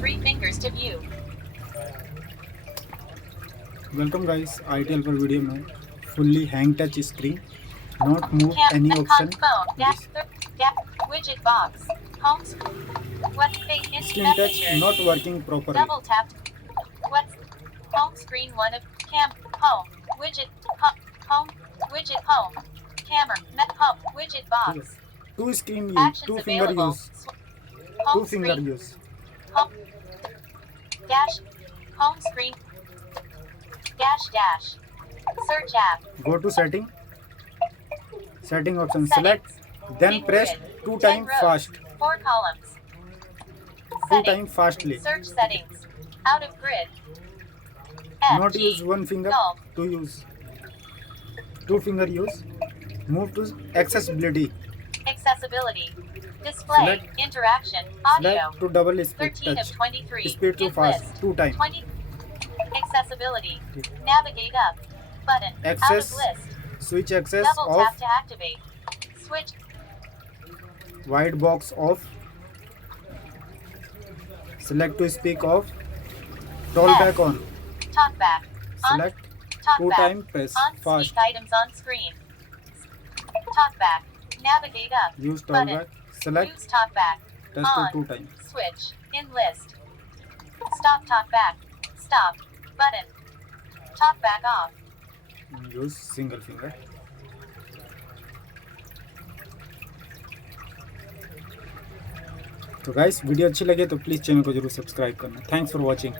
3 fingers to view. Welcome guys ITL पर video में fully hang touch screen not move any Camp, option phone, widget box, home screen, what's big in screen touch messenger, not working properly double tapped, what's home screen 1 of camp, home, widget, home, widget home, camera, home, widget box, two screen use actions two finger available, use two home finger screen, use home, dash, home screen, dash, search app, go to setting option settings, select then in press grid, 2 10 time rows, fast 4 columns, 2 time settings, fastly search settings, out of grid, not FG, use one finger golf, to use two finger use move to accessibility accessibility, display, Select- interaction, audio, select to double speed 13 of touch 23, speed to in fast list, 2 time 20, accessibility, navigate up, button, out Access, of list, switch access double tap off, to activate, switch, white box off, select to speak off, TalkBack on, TalkBack, on, select 2 TalkBack, time press on fast, speak items on screen, TalkBack, navigate up, use button, TalkBack, select use TalkBack, touch to on, 2 time, switch, in list, stop TalkBack, stop, button, TalkBack off. use single finger. तो guys video अच्छी लगे तो please channel को जरूर subscribe करना। Thanks for watching.